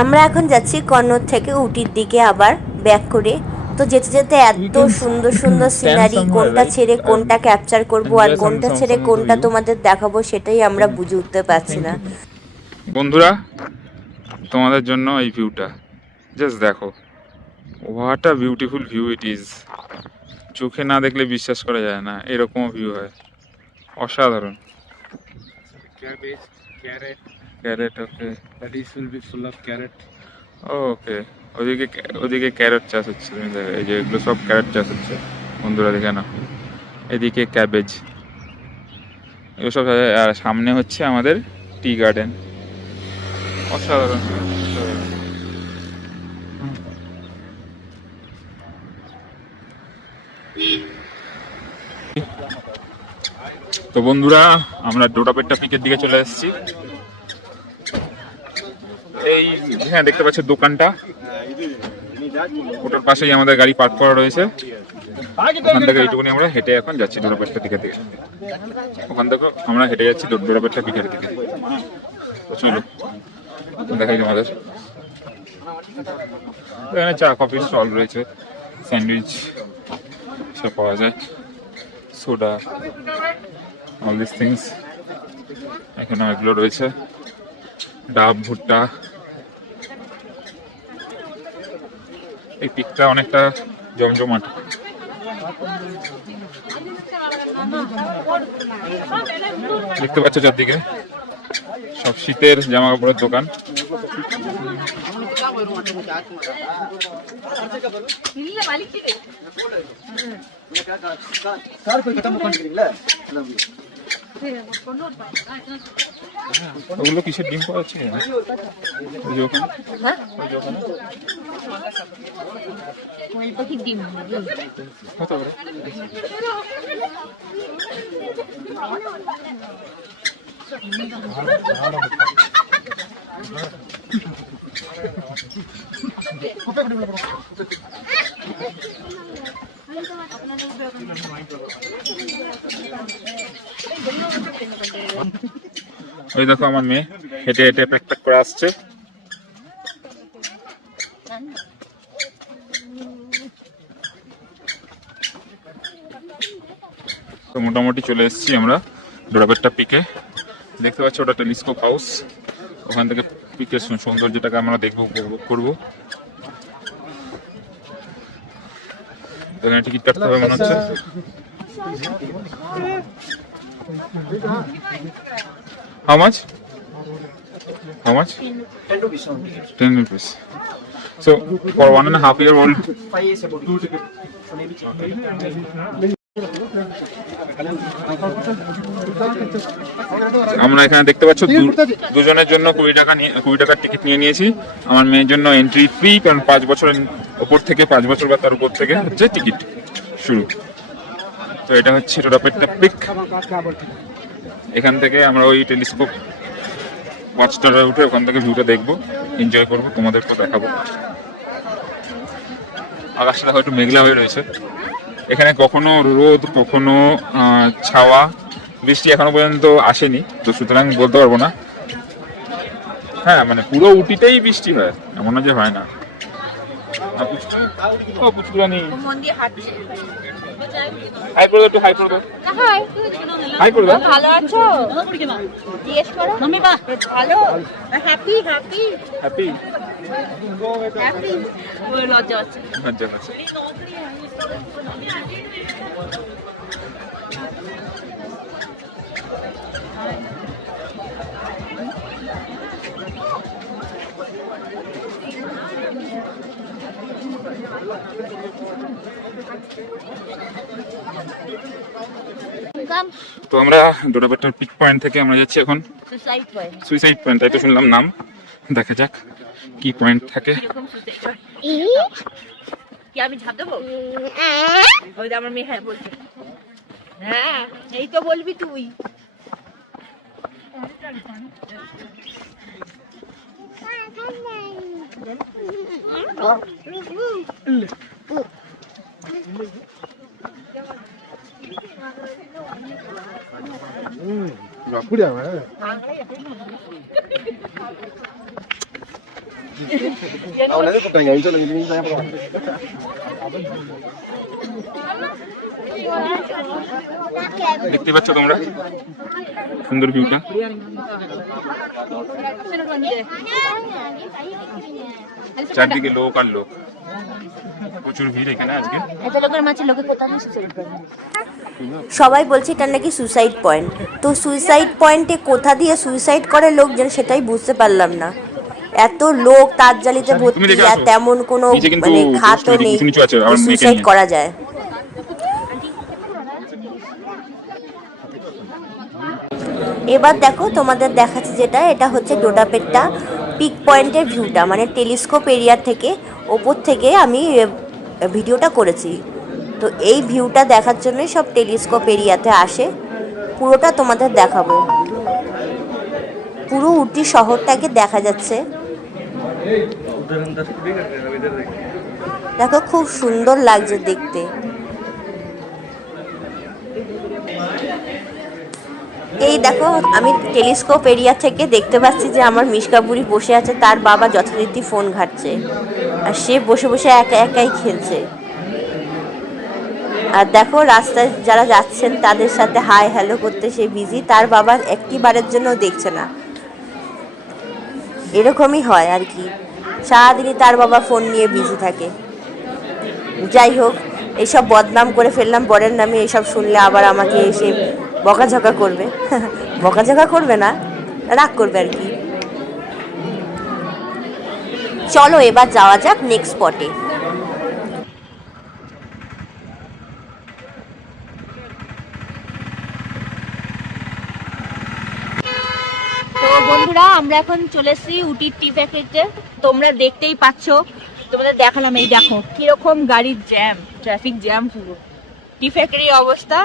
আমরা এখন যাচ্ছি কন্নড় থেকে উটির দিকে আবার ব্যাক করে। তো যেতে যেতে এত সুন্দর সুন্দর সিনারি, কোনটা ছেড়ে কোনটা ক্যাপচার করব আর কোনটা ছেড়ে কোনটা তোমাদের দেখাবো সেটাই আমরা বুঝে উঠতে পারছি না। বন্ধুরা, তোমাদের জন্য এই ভিউটা জাস্ট দেখো। What a beautiful view it is. চোখে না দেখলে বিশ্বাস করা যায় না, এরকম ভিউ হয়। অসাধারণ। Carrot, okay. That is will be full of carrot. Okay, ওদিকে ওদিকে ক্যারট চাষ হচ্ছে। তুমি দেখো, এই যে এগুলো সব ক্যারট চাষ হচ্ছে বন্ধুরা, দেখে না। এদিকে ক্যাবেজ, এগুলো সব। আর সামনে হচ্ছে আমাদের টি গার্ডেন। অসাধারণ, অসাধারণ। তো বন্ধুরা, আমরা ডোডাপেট্টা পিকের দিকে চলে এসেছি। এই হ্যাঁ, দেখতে পাচ্ছ দোকানটা, ওটার পাশেই আমাদের গাড়ি পার্ক করা রয়েছে। ওখান থেকে এইটুকুনি আমরা হেঁটে এখন যাচ্ছি ডোডাপেট্টা পিকের দিকে। ওখান থেকে আমরা হেঁটে যাচ্ছি ডোডাপেট্টা পিকের দিকে। চলো দেখাই তোমাদের। এখানে চা কফির স্টল রয়েছে, স্যান্ডউইচ সব পাওয়া যায়, সোডা, অল দিস থিংস এখানে এগুলো রয়েছে। ডাব, ভুট্টা। এই পিকটা অনেকটা জমজমাট। দেখতে পাচ্ছ চারদিকে সব শীতের জামা কাপড়ের দোকান। ওগুলো কিসের ডিম পাওয়া যাচ্ছে? ওই দেখো আমার মেয়ে হেঁটে হেঁটে প্যাক প্যাক করে আসছে। তো মোটামুটি চলে এসেছি আমরা ডোডাপেট্টা পিকে। দেখতে পাচ্ছি ওটা টেলিস্কোপ হাউস। ওখান থেকে পিকের সৌন্দর্যটাকে আমরা দেখবো, উপভোগ করবো। এখানে টিকিট কাটতে হবে মনে হচ্ছে। How much? How much? 10 rupees only. 10 rupees. So for 1.5-year-old. আমরা এখানে দেখতে পাচ্ছ দুজনের জন্য 20 টাকার টিকিট নিয়ে নিয়েছি। আমার মেয়ের জন্য এন্ট্রি ফ্রি, কারণ 5 বছরের উপর থেকে, 5 বছর বা তার উপর থেকে হচ্ছে টিকিট শুরু। তো এটা হচ্ছে ডোডাপেট্টা পিক। এখান থেকে আমরা ওই টেলিস্কোপ ওয়াচ টাওয়ারে উঠে ওখান থেকে ভিউটা দেখবো, এনজয় করবো, তোমাদেরকে দেখাবো। আকাশটা হয়তো মেঘলা হয়ে রয়েছে। এখানে কখনো রোদ, কখনো ছাওয়া, বৃষ্টি এখনো পর্যন্ত আসেনি, তো সুতরাং বলতে পারবো না। হ্যাঁ, মানে পুরো উটিতেই বৃষ্টি হয়, এমন না যে হয় না। হাই করে দাও, একটু হাই করে দাও। হাই করে দাও। ভালো আছো? জিজ্ঞেস করো। মাম্মি বাহ ভালো, হ্যাপি হ্যাপি হ্যাপি। হ্যাপি। ওই লজ্জা আছে। লজ্জা আছে। তো আমরা ডোডাপেট্টার পিক পয়েন্ট থেকে আমরা যাচ্ছি এখন সুইসাইড পয়েন্ট। তাই তো শুনলাম নাম। দেখা যাক কি পয়েন্ট থাকে। কি আমি ঝাঁপ দেবো? ওই আমার মেয়ে হ্যাঁ বলছে। হ্যাঁ এই তো বলবি তুই। அப்படியா? দেখতে পাচ্ছ তোমরা সুন্দর ভিউটা। চারদিকে লোক আর লোক, প্রচুর ভিড় এখানে আজকে। সবাই বলছে এটা নাকি সুইসাইড পয়েন্ট। তো সুইসাইড পয়েন্টে কোথা দিয়ে সুইসাইড করে লোকজন সেটাই বুঝতে পারলাম না। এত লোক তারজালিতে ভর্তি আর তেমন কোনো মানে খাতও নেই সুইসাইড করা যায়। এবার দেখো তোমাদের দেখাচ্ছি যেটা, এটা হচ্ছে ডোডাপেট্টা পিক পয়েন্টের ভিউটা, মানে টেলিস্কোপ এরিয়া থেকে ওপর থেকে আমি ভিডিওটা করেছি। তো এই ভিউটা দেখার জন্যই সব টেলিস্কোপ এরিয়াতে আসে। পুরোটা তোমাদের দেখাবো, পুরো উটি শহরটাকে দেখা যাচ্ছে। দেখো খুব সুন্দর লাগছে দেখতে। এই দেখো আমি টেলিস্কোপ এরিয়া থেকে দেখতে পাচ্ছি যে আমার মিশকা বুড়ি বসে আছে, তার বাবা যথারীতি ফোন ঘাটছে আর সে বসে বসে একা একাই খেলছে। আর দেখো রাস্তায় যারা যাচ্ছেন তাদের সাথে হাই হ্যালো করতে সে বিজি, তার বাবা একটি বারের জন্য দেখছে না। এরকমই হয় আর কি, সারাদিনই তার বাবা ফোন নিয়ে বিজি থাকে। যাই হোক, এইসব বদনাম করে ফেললাম বরের নামে, এইসব শুনলে আবার আমাকে এসে বকাঝকা করবে। বকাঝকা করবে না, রাগ করবে আর কি। চলো এবার যাওয়া যাক নেক্সট স্পটে। তো বন্ধুরা আমরা এখন চলে এসেছি উটির টি ফ্যাক্টরিতে। তোমরা দেখতেই পাচ্ছ, তোমাদের দেখালাম। এই দেখো কিরকম গাড়ির জ্যাম, ট্রাফিক জ্যাম পুরো। টি ফ্যাক্টরির অবস্থা,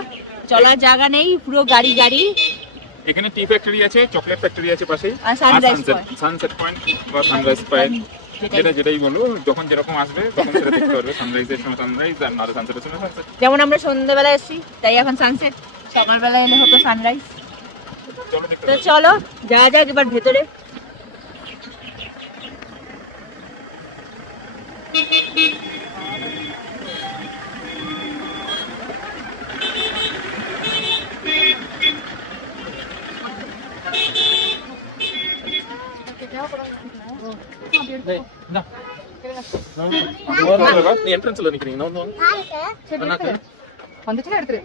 চলার জায়গা নেই, পুরো গাড়ি গাড়ি। এখানে টি ফ্যাক্টরি আছে, চকলেট ফ্যাক্টরি আছে পাশেই, আর সানসেট পয়েন্ট বা সানরাইজ পয়েন্ট, যেটাই বলো, যখন যেরকম আসবে তখন সেটা দেখতে পারবে। সানরাইজের সময় সানরাইজ আর না সানসেটের সময় সানসেট। যেমন আমরা সন্ধ্যাবেলা এসেছি তাই এখন সানসেট, সকালবেলা এলে হতো সানরাইজ। তো চলো যাওয়া যাক এবার ভেতরে। ಎಂಟ್ರೆನ್ಸ್ ಎಲ್ಲ ನಿಂಗೆ ಇನ್ನೊಂದು ಒಂದಕ್ಕೆ ಹೇಳ್ತೀರಿ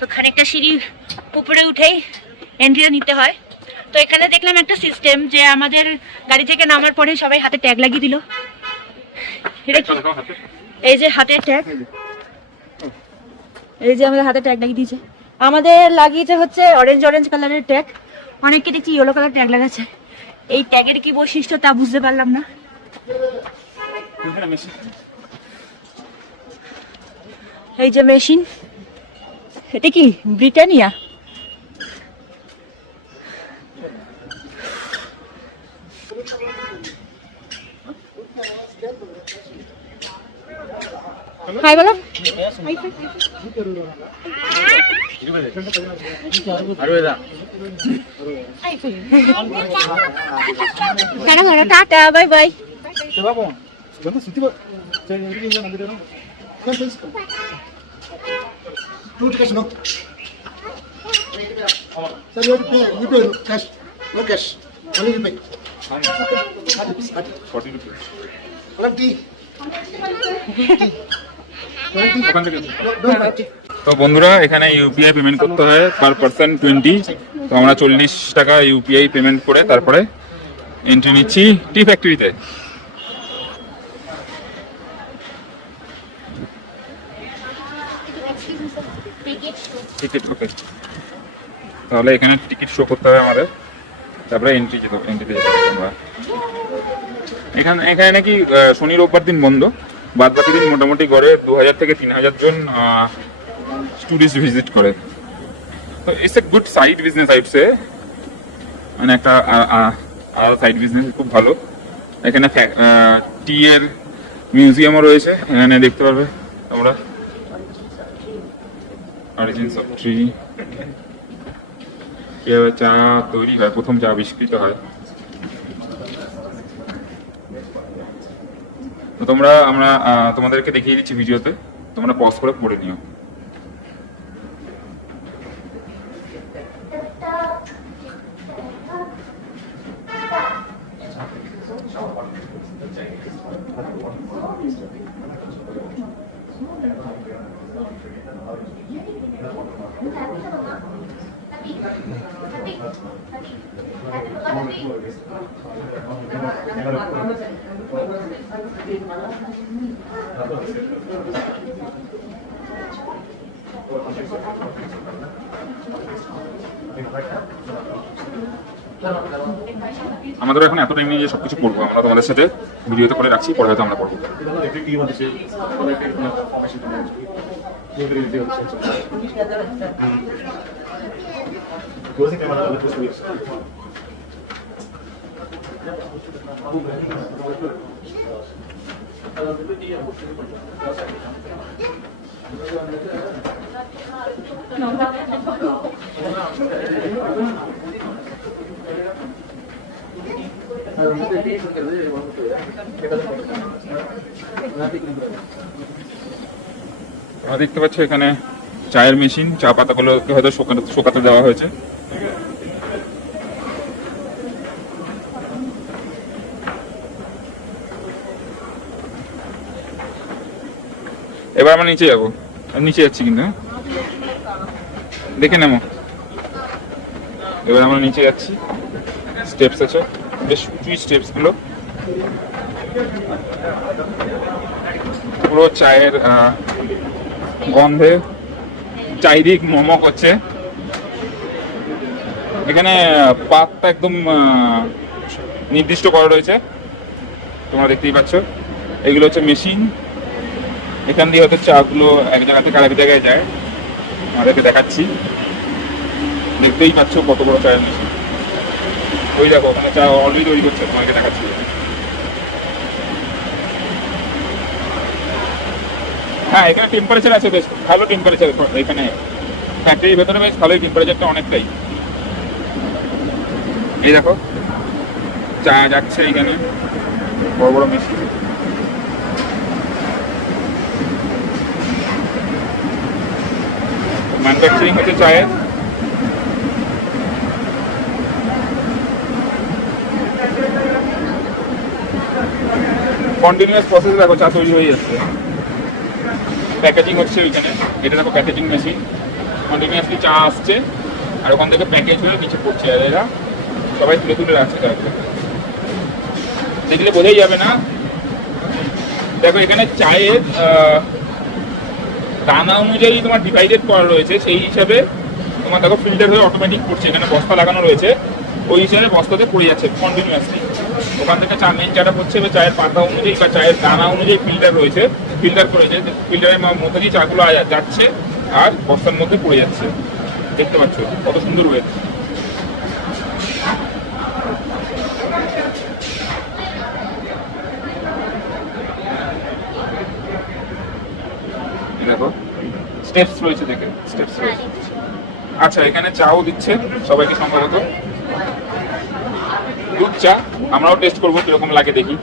তো খানিকটা সিঁড়ি উপরে উঠেই এন্ট্রিটা নিতে হয়। তো এখানে দেখলাম একটা সিস্টেম যে আমাদের গাড়ি থেকে নামার পরে সবাই হাতে ট্যাগ লাগিয়ে দিল। এটা কি? এই যে হাতে ট্যাগ, এই যে আমাদের হাতে ট্যাগ লাগিয়ে দিয়েছে। আমাদের লাগিয়েছে হচ্ছে অরেঞ্জ অরেঞ্জ কালারের ট্যাগ, অনেককে দেখছি ইয়েলো কালার ট্যাগ লাগাচ্ছে। এই ট্যাগের কি বৈশিষ্ট্য তা বুঝতে পারলাম না। এই যে মেশিন, এটা কি ব্রিটানিয়া? হাই বলো। Tata bye bye. Sir, you have to pay. You pay cash. No cash. Only you pay. 40 rupees. One tea. তো বন্ধুরা এখানে ইউপিআই পেমেন্ট করতে হয় পার পারসন 20। তো আমরা 40 টাকা ইউপিআই পেমেন্ট করে তারপরে এন্ট্রি নিচ্ছি টি ফ্যাক্টরিতে। টিকিট ওকে, তাহলে এখানে টিকিট শো করতে হবে আমাদের, তারপরে এন্ট্রিতে যেতে হবে আমরা। এখানে নাকি শনি রোববার দিন বন্ধ, বাদ বাকি দিন মোটামুটি গড়ে 2000 থেকে 3000 জন টুরিস্ট ভিজিট করে। তো it's a good side business I would say, মানে একটা সাইড বিজনেস খুব ভালো। এখানে টি এর মিউজিয়ামও রয়েছে, এখানে দেখতে পারবে তোমরা অরিজিনস অফ ট্রি, কিভাবে চা তৈরি হয়, প্রথম চা আবিষ্কৃত হয়। তো আমরা তোমাদেরকে দেখিয়ে দিচ্ছি ভিডিওতে, তোমরা পজ করে পড়ে নিও। আমাদের এখন এত টাইম নিয়ে যে সবকিছু পড়বো, আমরা তোমাদের সাথে ভিডিওতে করে রাখছি, পরে হয়তো আমরা পড়বো। তোমরা দেখতে পাচ্ছ এখানে চায়ের মেশিন, চা পাতাগুলোকে হয়তো শোকাতে দেওয়া হয়েছে। এবার আমরা নিচে যাবো, নিচে যাচ্ছি কিন্তু দেখে নেবো। এবার আমরা নিচে যাচ্ছি, স্টেপস আছে, বেশ উঁচুই স্টেপস গুলো, পুরো চায়ের গন্ধে চারিদিক মমক হচ্ছে। এখানে পাতটা একদম নির্দিষ্ট করা রয়েছে, তোমরা দেখতেই পাচ্ছ। এগুলো হচ্ছে মেশিন, এখান দিয়ে হয়তো চা গুলো এক জায়গা থেকে আরেক জায়গায় যায়। আমাদেরকে দেখাচ্ছি, দেখতেই পাচ্ছ কত বড় চায়ের মেশিন। ওই দেখো ওখানে চা অলরেডি তৈরি করছে, তোমাকে দেখাচ্ছি। হ্যাঁ, এখানে টেম্পারেচার আছে, বেশ ভালো টেম্পারেচার এখানে। ফ্যাক্টরির ভেতরে বেশ ভালোই টেম্পারেচারটা, অনেকটাই। এই দেখো চা যাচ্ছে এখানে, বড় বড় মেশিন। ম্যানুফ্যাকচারিং হচ্ছে চায়ের। কন্টিনিউয়াস প্রসেস দেখো, চা তৈরি হয়ে যাচ্ছে। প্যাকেজিং হচ্ছে ওইখানে, এটা দেখো প্যাকেজিং মেশিন, কন্টিনিউয়াসলি চা আসছে আর ওখান থেকে প্যাকেজ হয়ে নিচে পড়ছে। আর এরা সবাই তুলে তুলে রাখছে চাটা, দেখলে বোঝাই যাবে না। দেখো এখানে চায়ের দানা অনুযায়ী তোমার ডিভাইডেড করা রয়েছে, সেই হিসাবে তোমার দেখো ফিল্টার হয়ে অটোমেটিক পড়ছে। এখানে বস্তা লাগানো রয়েছে, ওই হিসাবে বস্তাতে পড়ে যাচ্ছে কন্টিনিউয়াসলি। ওখান থেকে চা মেন চাটা পড়ছে, এবার চায়ের পাতা অনুযায়ী বা চায়ের দানা অনুযায়ী ফিল্টার রয়েছে, ফিল্টার করেছে, ফিল্টারের মধ্যে দিয়ে চাগুলো যাচ্ছে আর বস্তার মধ্যে পড়ে যাচ্ছে। দেখতে পাচ্ছ কত সুন্দর ওয়ে। দেখো স্টেপস রয়েছে, দেখে স্টেপস রয়েছে। আচ্ছা, এখানে চাও দিচ্ছে সবাইকে সম্ভবত, দুধ চা। আমরাও টেস্ট করবো কিরকম লাগে দেখি,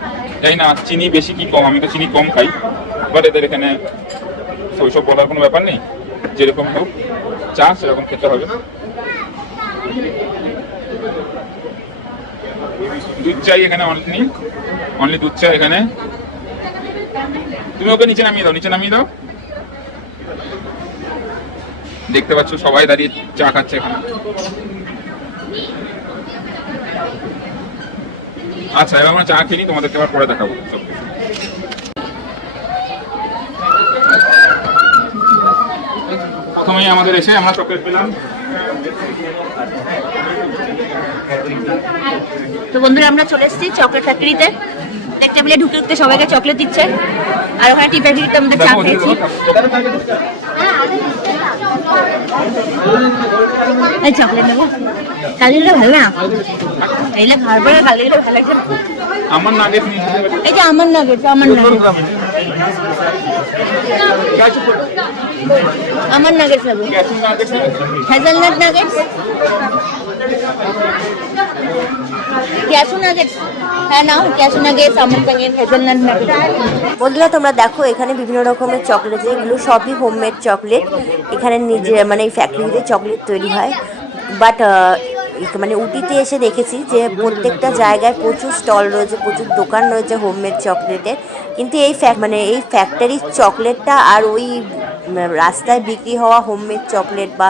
জানি না চিনি বেশি কি কম, আমি তো চিনি কম খাই। বাট এদের এখানে ওইসব বলার কোনো ব্যাপার নেই, যেরকম হোক চা সেরকম খেতে হবে। দুধ চাই এখানে, অনলি দুধ চা এখানে। তুমি ওকে নিচে নামিয়ে দাও, নিচে নামিয়ে দাও। দেখতে পাচ্ছ সবাই দাঁড়িয়ে চা খাচ্ছে এখানে। আচ্ছা, এবার আমরা চা খেলি, তোমাদেরকে আবার পরে দেখাবো। প্রথমেই আমাদের এসে আমরা চকলেট পেলাম। তো বন্ধুরা, আমরা চলে এসেছি চকলেট ফ্যাক্টরিতে। এক টেবিলে ঢুকতে ঢুকতে সবাইকে চকলেট দিচ্ছে, আর ওখানে টি ফ্যাক্টরিতে আমাদের চা খেয়েছি। এই চকলেট নেবো, কালিটা ভালো না, এইলে খাওয়ার পরে কালিটা ভালো লাগছে না। আমার নাগেট এই যে আমার নাগেট, আমার নাগেট নেবো, হেজেলনাট নাগেট, ক্যাশু নাগেট, হ্যাঁ নাও ক্যাশু নাগেট, আমার হেজেলনাট নাগেট। বন্ধুরা তোমরা দেখো এখানে বিভিন্ন রকমের চকলেট, এগুলো সবই হোমমেড চকলেট। এখানে নিজে মানে এই ফ্যাক্টরিতে চকলেট তৈরি হয়, বাট মানে উটিতে এসে দেখেছি যে প্রত্যেকটা জায়গায় প্রচুর স্টল রয়েছে, প্রচুর দোকান রয়েছে হোমমেড চকলেটের। কিন্তু এই এই ফ্যাক্টরির চকলেটটা আর ওই রাস্তায় বিক্রি হওয়া হোমমেড চকলেট বা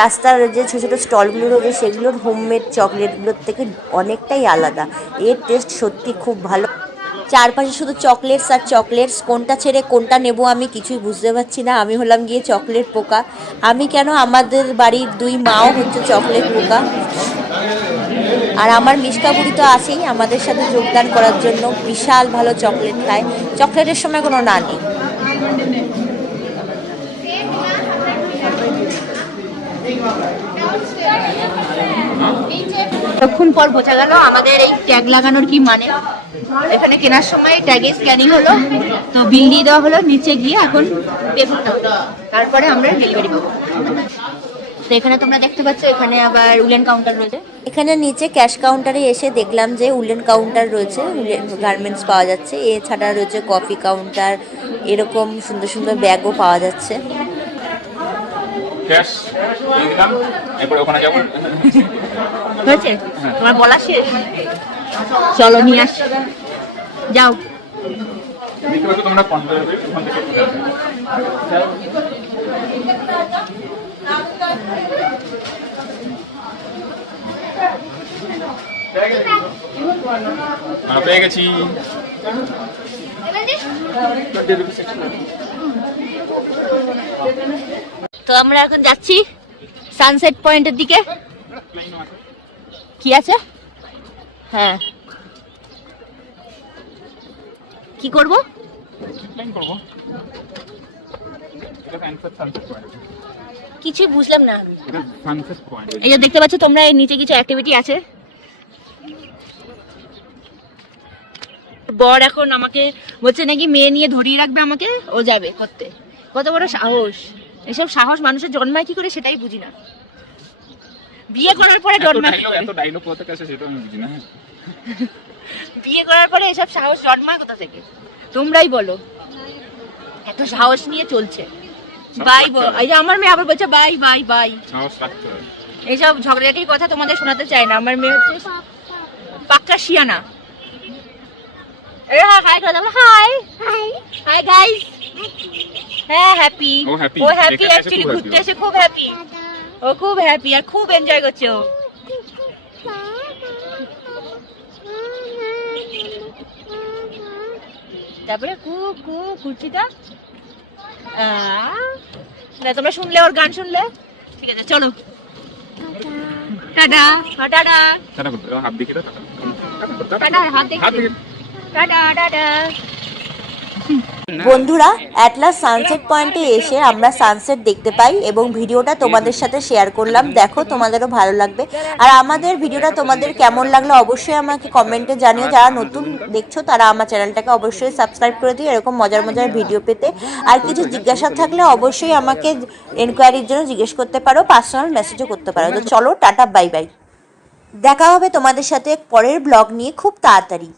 রাস্তার যে ছোটো ছোটো স্টলগুলো রয়েছে সেগুলোর হোমমেড চকলেটগুলোর থেকে অনেকটাই আলাদা। এর টেস্ট সত্যি খুব ভালো। চারপাশে শুধু চকলেটস আর চকলেটস, কোনটা ছেড়ে কোনটা নেব আমি কিছুই বুঝতে পারছি না। আমি হলাম গিয়ে চকলেট পোকা। আমি কেন, আমাদের বাড়ির দুই মাও হচ্ছে চকলেট পোকা। আর আমার মিশকা বুড়ি তো আছেই আমাদের সাথে যোগদান করার জন্য, বিশাল ভালো চকলেট খায়, চকলেটের সময় কোনো না নেই। তখন পর বোঝা গেল আমাদের এই ট্যাগ লাগানোর কি মানে। এখানে কেনার সময় ট্যাগে স্ক্যানিং হলো, তো বিল দিয়ে দেওয়া হলো, নিচে গিয়ে এখন পে করতে হবে, তারপরে আমরা ডেলিভারি পাবো। তো এখানে তোমরা দেখতে পাচ্ছ এখানে আবার উলেন কাউন্টার রয়েছে। এখানে নিচে ক্যাশ কাউন্টারে এসে দেখলাম যে উলেন কাউন্টার রয়েছে, উলেন গার্মেন্টস পাওয়া যাচ্ছে, এছাড়া রয়েছে কফি কাউন্টার, এরকম সুন্দর সুন্দর ব্যাগও পাওয়া যাচ্ছে। ক্যাশ দিলাম, এরপর ওখানে যাব। হয়েছে তোমার বলা শেষ, চলো নিয়ে আস, যাও। দেখতে পাচ্ছ তোমরা কন্ট্রোলে ওখান থেকে চলে আসবে। পেয়ে গেছি। তো আমরা এখন যাচ্ছি সানসেট পয়েন্টের দিকে। কি আছে? হ্যাঁ, কি করব? কিছু বুঝলাম না। এই যে দেখতে পাচ্ছ তোমরা, এর নিচে কিছু অ্যাক্টিভিটি আছে। বর এখন আমাকে বলছে নাকি মেয়ে নিয়ে ধরিয়ে রাখবে আমাকে, ও যাবে করতে। কত বড় সাহস! এসব সাহস মানুষের জন্মায় কি করে সেটাই বুঝি না। বিয়ে করার পরে জন্মায়, এত ডায়লগ কোথা থেকে আসে সেটা আমি বুঝি না। বিয়ে করার পরে এসব সাহস জন্মায় কোথা থেকে তোমরাই বলো। এত সাহস নিয়ে চলছে। বাই, এই যে আমার মেয়ে আবার বলছে বাই বাই বাই। সাহস রাখতে হবে। এইসব ঝগড়াটির কথা তোমাদের শোনাতে চাই না। আমার মেয়ে হচ্ছে পাক্কা শিয়ানা। হাই করে দাও, হাই হাই হাই গাইস। হ্যাঁ হ্যাপি, ও হ্যাপি, অ্যাকচুয়ালি ঘুরতে এসে খুব হ্যাপি, ও খুব হ্যাপি আর খুব এনজয় করছে ও। তারপরে কু কু খুঁচিটা না, তোমরা শুনলে ওর গান শুনলে। ঠিক আছে চলো, টাটা টাটা টাটা করতে হাত দেখে দাও, টাটা হাত দেখে টাটা টাটা। বন্ধুরা অ্যাটলাস সানসেট পয়েন্টে এসে আমরা সানসেট দেখতে পাই এবং ভিডিওটা তোমাদের সাথে শেয়ার করলাম। দেখো তোমাদেরও ভালো লাগবে। আর আমাদের ভিডিওটা তোমাদের কেমন লাগলো অবশ্যই আমাকে কমেন্টে জানিও। যারা নতুন দেখছো তারা আমার চ্যানেলটাকে অবশ্যই সাবস্ক্রাইব করে দিও এরকম মজার মজার ভিডিও পেতে। আর কিছু জিজ্ঞাসা থাকলে অবশ্যই আমাকে এনকোয়ারির জন্য জিজ্ঞেস করতে পারো, পার্সোনাল মেসেজও করতে পারো। তো চলো টাটা বাই বাই, দেখা হবে তোমাদের সাথে পরের ব্লগ নিয়ে খুব তাড়াতাড়ি।